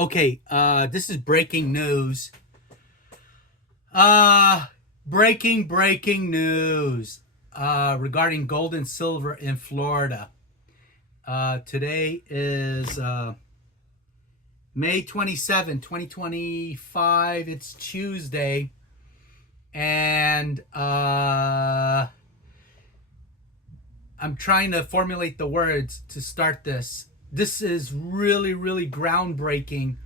Okay, this is breaking news. Uh, breaking news regarding gold and silver in Florida. Today is May 27, 2025. It's Tuesday. And I'm trying to formulate the words to start this. This is really groundbreaking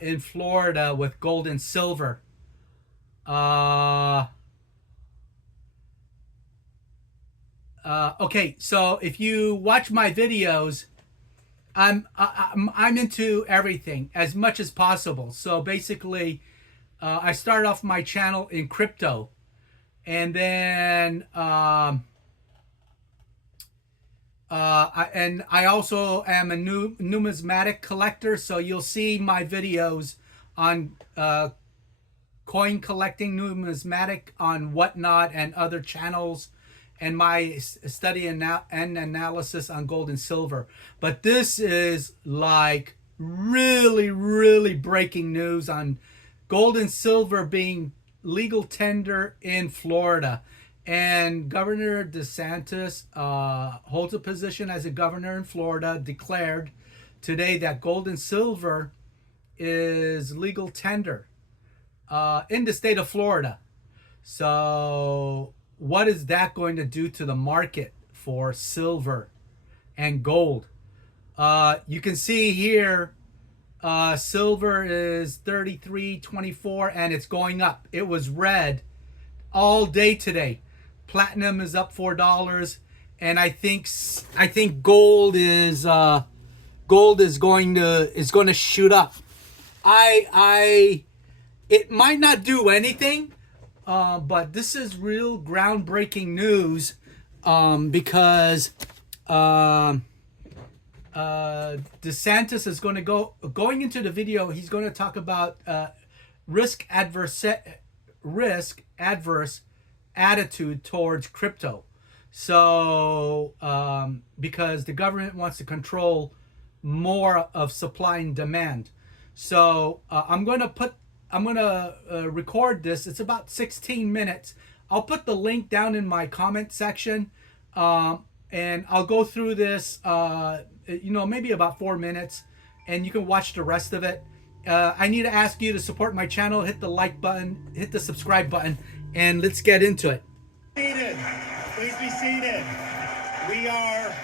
in Florida with gold and silver. Uh, okay, so if you watch my videos, I'm into everything as much as possible. So basically, I started off my channel in crypto, and then I also am a new numismatic collector. So you'll see my videos on coin collecting, numismatic on Whatnot and other channels, and my study and analysis on gold and silver. But this is like really breaking news on gold and silver being legal tender in Florida. And Governor DeSantis holds a position as a governor in Florida, declared today that gold and silver is legal tender in the state of Florida. So, what is that going to do to the market for silver and gold? You can see here, silver is 33.24 and it's going up. It was red all day today. Platinum is up $4, and I think gold is going to shoot up. It might not do anything, but this is real groundbreaking news, because DeSantis is going to going into the video. He's going to talk about risk adverse attitude towards crypto. So because the government wants to control more of supply and demand. So I'm going to record this. It's about 16 minutes. I'll put the link down in my comment section, and I'll go through this, maybe about 4 minutes, and you can watch the rest of it. I need to ask you to support my channel. Hit the like button, hit the subscribe button, and let's get into it. Seated. Please be seated. We are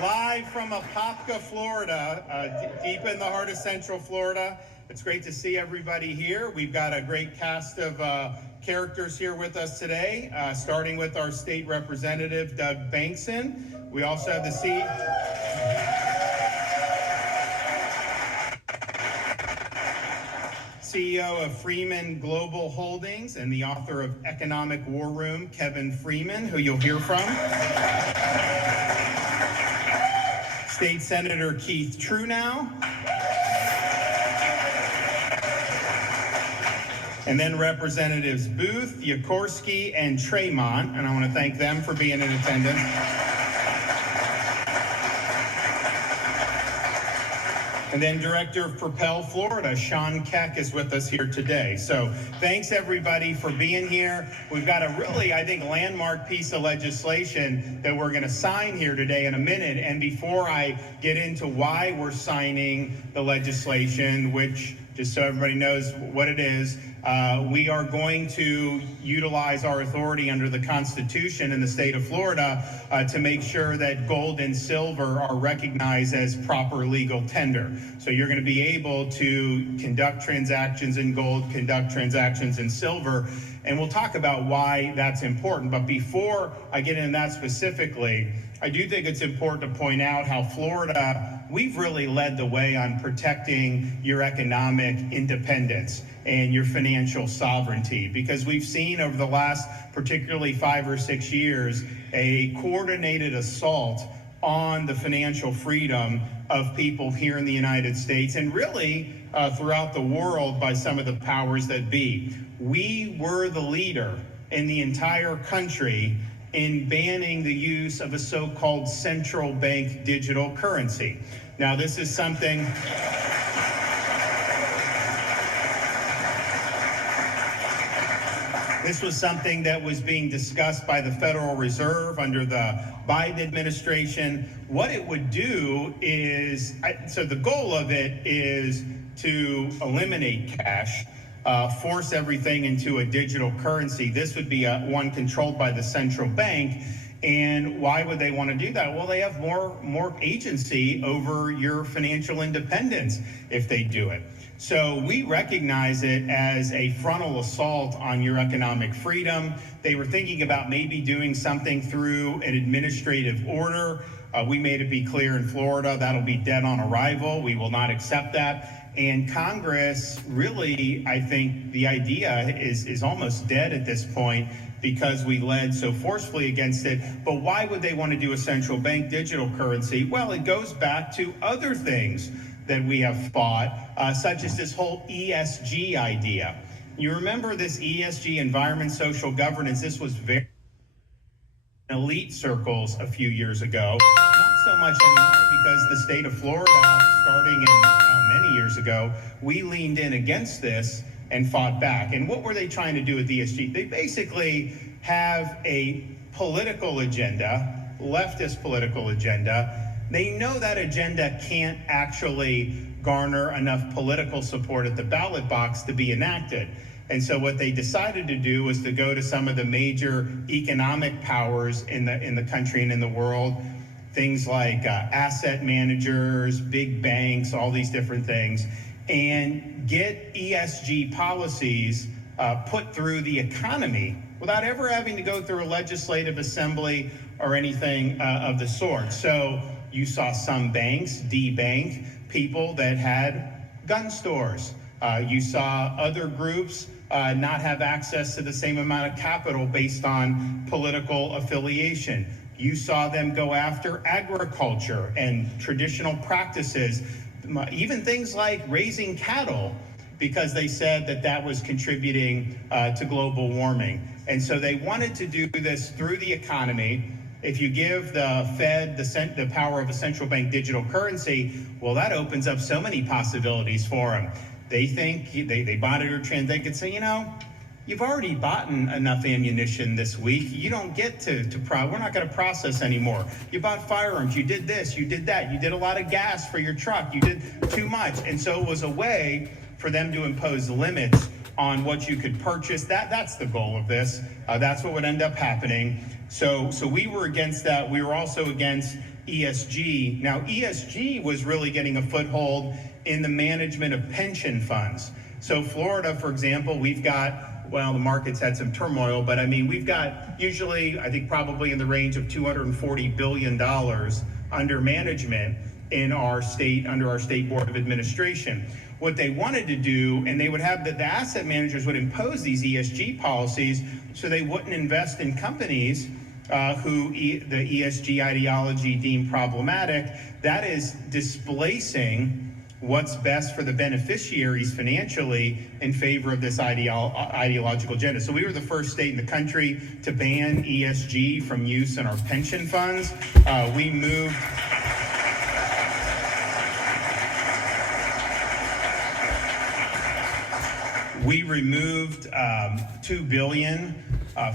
live from Apopka, Florida, deep in the heart of Central Florida. It's great to see everybody here. We've got a great cast of characters here with us today, starting with our state representative, Doug Bankson. We also have the CEO of Freeman Global Holdings and the author of Economic War Room, Kevin Freeman, who you'll hear from. State Senator Keith Truenow. And then Representatives Booth, Yakorsky, and Tremont, and I want to thank them for being in attendance. And then Director of Propel Florida, Sean Keck, is with us here today. So thanks everybody for being here. We've got a really, I think, landmark piece of legislation that we're going to sign here today in a minute. And before I get into why we're signing the legislation, which, just so everybody knows what it is, we are going to utilize our authority under the Constitution in the state of Florida to make sure that gold and silver are recognized as proper legal tender. So you're going to be able to conduct transactions in gold, conduct transactions in silver, and we'll talk about why that's important. But before I get into that specifically, I do think it's important to point out how Florida, we've really led the way on protecting your economic independence and your financial sovereignty, because we've seen over the last particularly 5 or 6 years a coordinated assault on the financial freedom of people here in the United States and really throughout the world by some of the powers that be. We were the leader in the entire country in banning the use of a so-called central bank digital currency. Now, this is something This was something that was being discussed by the Federal Reserve under the Biden administration. What it would do is, so the goal of it is to eliminate cash, force everything into a digital currency. This would be one controlled by the central bank. And why would they want to do that? Well, they have more agency over your financial independence if they do it. So we recognize it as a frontal assault on your economic freedom. They were thinking about maybe doing something through an administrative order. We made it be clear in Florida that'll be dead on arrival. We will not accept that. And Congress really, I think the idea is almost dead at this point because we led so forcefully against it. But why would they want to do a central bank digital currency? Well, it goes back to other things that we have fought, such as this whole ESG idea. You remember this ESG, environment, social governance, this was very elite circles a few years ago. Not so much anymore because the state of Florida, starting in many years ago, we leaned in against this and fought back. And what were they trying to do with ESG? They basically have a political agenda, leftist political agenda. They know that agenda can't actually garner enough political support at the ballot box to be enacted. And so what they decided to do was to go to some of the major economic powers in the country and in the world, things like asset managers, big banks, all these different things, and get ESG policies put through the economy without ever having to go through a legislative assembly or anything of the sort. So you saw some banks debank people that had gun stores. You saw other groups not have access to the same amount of capital based on political affiliation. You saw them go after agriculture and traditional practices, even things like raising cattle, because they said that that was contributing to global warming. And so they wanted to do this through the economy. If you give the Fed the power of a central bank digital currency, well, that opens up so many possibilities for them. They think they monitor trends. They could say, you know, you've already bought enough ammunition this week. You don't get we're not going to process anymore. You bought firearms. You did this. You did that. You did a lot of gas for your truck. You did too much. And so it was a way for them to impose limits on what you could purchase. That's the goal of this. That's what would end up happening. So we were against that. We were also against ESG. Now, ESG was really getting a foothold in the management of pension funds. So Florida, for example, we've got, well, the market's had some turmoil, but I mean, we've got usually, I think probably in the range of $240 billion under management in our state, under our state board of administration. What they wanted to do, and they would have the asset managers would impose these ESG policies so they wouldn't invest in companies who the ESG ideology deemed problematic. That is displacing what's best for the beneficiaries financially in favor of this ideological agenda. So we were the first state in the country to ban ESG from use in our pension funds. We removed $2 billion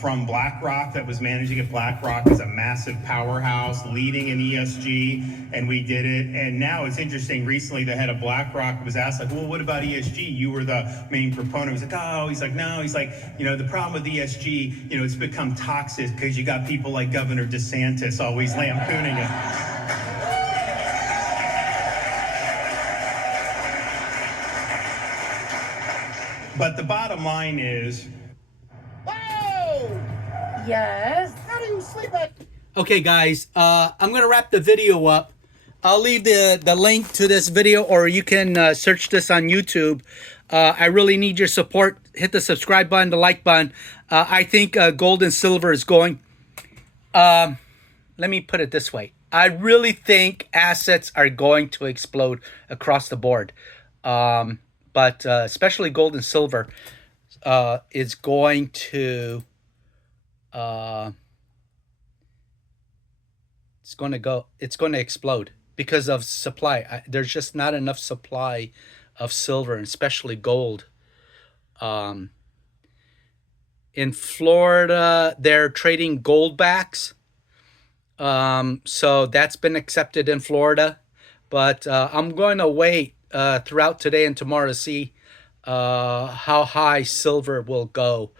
from BlackRock that was managing it. BlackRock is a massive powerhouse leading in ESG, and we did it. And now it's interesting, recently the head of BlackRock was asked, like, well, what about ESG? You were the main proponent. He was like, oh, he's like, no. He's like, you know, the problem with ESG, you know, it's become toxic because you got people like Governor DeSantis always lampooning it. But the bottom line is, Yes. How do you sleep at? Okay, guys, I'm going to wrap the video up. I'll leave the link to this video, or you can search this on YouTube. I really need your support. Hit the subscribe button, the like button. I think gold and silver is going. Let me put it this way. I really think assets are going to explode across the board. But especially gold and silver is going to... it's going to explode because of supply. There's just not enough supply of silver, and especially gold. In Florida, they're trading goldbacks. So that's been accepted in Florida. But I'm going to wait throughout today and tomorrow to see how high silver will go.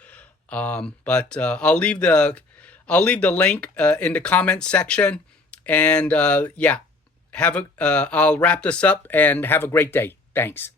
But I'll leave the link in the comment section. And yeah, I'll wrap this up and have a great day. Thanks.